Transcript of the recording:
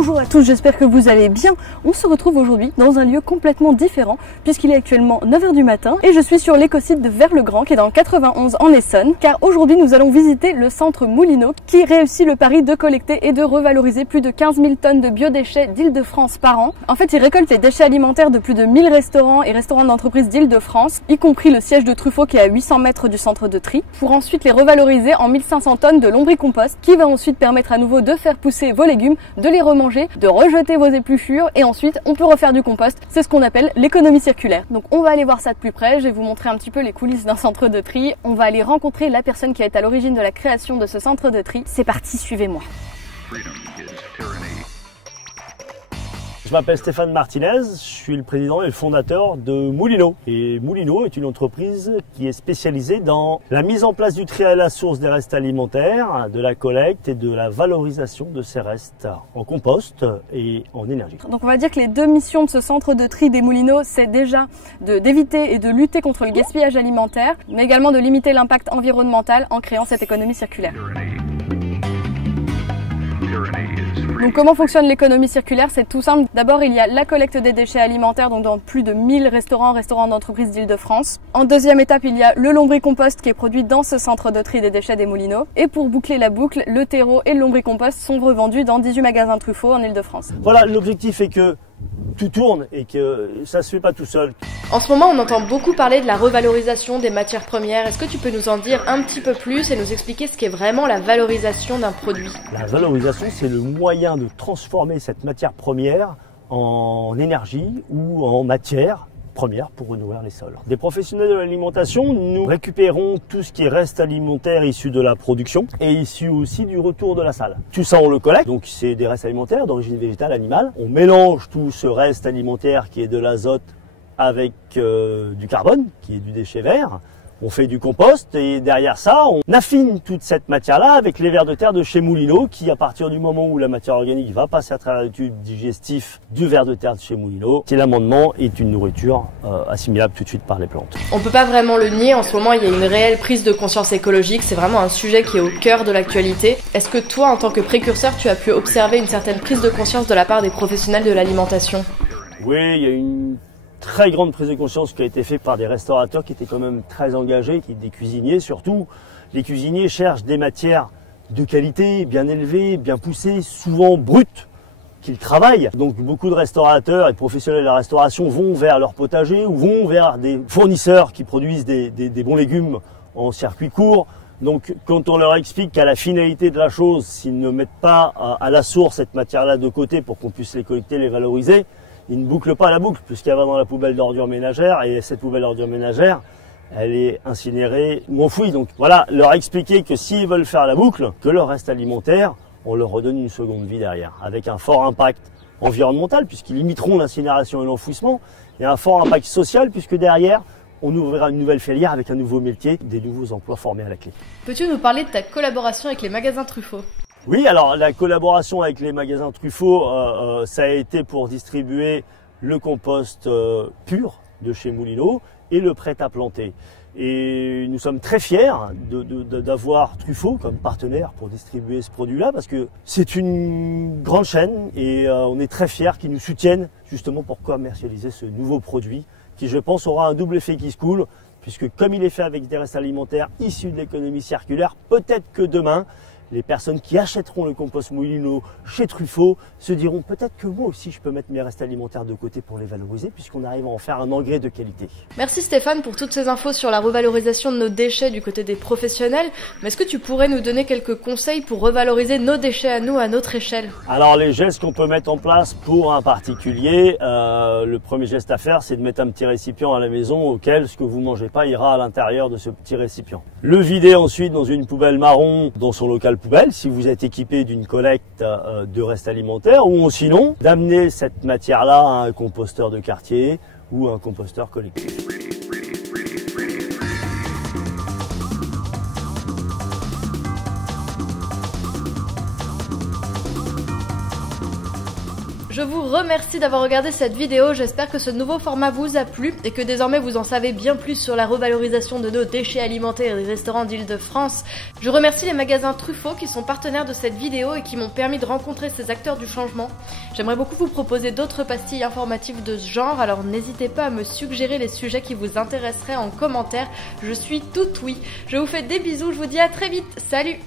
Bonjour à tous, j'espère que vous allez bien. On se retrouve aujourd'hui dans un lieu complètement différent puisqu'il est actuellement 9 h du matin et je suis sur l'écosite de Vers-le-Grand qui est dans le 91 en Essonne, car aujourd'hui nous allons visiter le centre Moulineau qui réussit le pari de collecter et de revaloriser plus de 15 000 tonnes de biodéchets d'Île-de-France par an. En fait, il récolte les déchets alimentaires de plus de 1000 restaurants et restaurants d'entreprises d'Île-de-France, y compris le siège de Truffaut qui est à 800 mètres du centre de tri, pour ensuite les revaloriser en 1500 tonnes de lombricompost qui va ensuite permettre à nouveau de faire pousser vos légumes, de les remanger, de rejeter vos épluchures et ensuite on peut refaire du compost. C'est ce qu'on appelle l'économie circulaire. Donc on va aller voir ça de plus près, je vais vous montrer un petit peu les coulisses d'un centre de tri. On va aller rencontrer la personne qui est à l'origine de la création de ce centre de tri. C'est parti, suivez-moi. Je m'appelle Stéphane Martinez, je suis le président et le fondateur de Moulineau. Et Moulineau est une entreprise qui est spécialisée dans la mise en place du tri à la source des restes alimentaires, de la collecte et de la valorisation de ces restes en compost et en énergie. Donc on va dire que les deux missions de ce centre de tri des Moulineaux, c'est déjà d'éviter et de lutter contre le gaspillage alimentaire, mais également de limiter l'impact environnemental en créant cette économie circulaire. Donc comment fonctionne l'économie circulaire? C'est tout simple. D'abord, il y a la collecte des déchets alimentaires, donc dans plus de 1000 restaurants d'entreprises d'Île-de-France. En deuxième étape, il y a le lombricompost qui est produit dans ce centre de tri des déchets des Moulineaux. Et pour boucler la boucle, le terreau et le lombricompost sont revendus dans 18 magasins Truffaut en Île-de-France. Voilà, l'objectif est que tout tourne et que ça se fait pas tout seul. En ce moment, on entend beaucoup parler de la revalorisation des matières premières. Est-ce que tu peux nous en dire un petit peu plus et nous expliquer ce qu'est vraiment la valorisation d'un produit? La valorisation, c'est le moyen de transformer cette matière première en énergie ou en matière première pour renourrir les sols. Des professionnels de l'alimentation, nous récupérons tout ce qui reste alimentaire issu de la production et issu aussi du retour de la salle. Tout ça, on le collecte, donc c'est des restes alimentaires d'origine végétale, animale. On mélange tout ce reste alimentaire qui est de l'azote avec du carbone, qui est du déchet vert. On fait du compost et derrière ça, on affine toute cette matière-là avec les vers de terre de chez Moulineau qui, à partir du moment où la matière organique va passer à travers le tube digestif du ver de terre de chez Moulineau, l'amendement est une nourriture assimilable tout de suite par les plantes. On peut pas vraiment le nier, en ce moment il y a une réelle prise de conscience écologique, c'est vraiment un sujet qui est au cœur de l'actualité. Est-ce que toi, en tant que précurseur, tu as pu observer une certaine prise de conscience de la part des professionnels de l'alimentation? Oui, il y a une très grande prise de conscience qui a été faite par des restaurateurs qui étaient quand même très engagés, des cuisiniers surtout. Les cuisiniers cherchent des matières de qualité, bien élevées, bien poussées, souvent brutes, qu'ils travaillent. Donc beaucoup de restaurateurs et de professionnels de la restauration vont vers leur potager ou vont vers des fournisseurs qui produisent des bons légumes en circuit court. Donc quand on leur explique qu'à la finalité de la chose, s'ils ne mettent pas à la source cette matière-là de côté pour qu'on puisse les collecter, les valoriser, ils ne bouclent pas la boucle puisqu'elle va dans la poubelle d'ordures ménagères et cette poubelle d'ordures ménagères, elle est incinérée ou enfouie. Donc voilà, leur expliquer que s'ils veulent faire la boucle, que leur reste alimentaire, on leur redonne une seconde vie derrière, avec un fort impact environnemental puisqu'ils limiteront l'incinération et l'enfouissement, et un fort impact social puisque derrière, on ouvrira une nouvelle filière avec un nouveau métier, des nouveaux emplois formés à la clé. Peux-tu nous parler de ta collaboration avec les magasins Truffaut? Oui, alors la collaboration avec les magasins Truffaut, ça a été pour distribuer le compost pur de chez Moulineau et le prêt à planter. Et nous sommes très fiers d'avoir Truffaut comme partenaire pour distribuer ce produit-là parce que c'est une grande chaîne et on est très fiers qu'ils nous soutiennent justement pour commercialiser ce nouveau produit qui, je pense, aura un double effet qui se coule puisque comme il est fait avec des restes alimentaires issus de l'économie circulaire, peut-être que demain, les personnes qui achèteront le compost Moulineau chez Truffaut se diront peut-être que moi aussi je peux mettre mes restes alimentaires de côté pour les valoriser puisqu'on arrive à en faire un engrais de qualité. Merci Stéphane pour toutes ces infos sur la revalorisation de nos déchets du côté des professionnels. Mais est-ce que tu pourrais nous donner quelques conseils pour revaloriser nos déchets à nous, à notre échelle? Alors les gestes qu'on peut mettre en place pour un particulier, le premier geste à faire c'est de mettre un petit récipient à la maison auquel ce que vous mangez pas ira à l'intérieur de ce petit récipient. Le vider ensuite dans une poubelle marron dans son local poubelle si vous êtes équipé d'une collecte de restes alimentaires ou sinon d'amener cette matière-là à un composteur de quartier ou un composteur collectif. Je vous remercie d'avoir regardé cette vidéo, j'espère que ce nouveau format vous a plu et que désormais vous en savez bien plus sur la revalorisation de nos déchets alimentaires des restaurants d'Île-de-France. Je remercie les magasins Truffaut qui sont partenaires de cette vidéo et qui m'ont permis de rencontrer ces acteurs du changement. J'aimerais beaucoup vous proposer d'autres pastilles informatives de ce genre, alors n'hésitez pas à me suggérer les sujets qui vous intéresseraient en commentaire, je suis toute oui. Je vous fais des bisous, je vous dis à très vite, salut!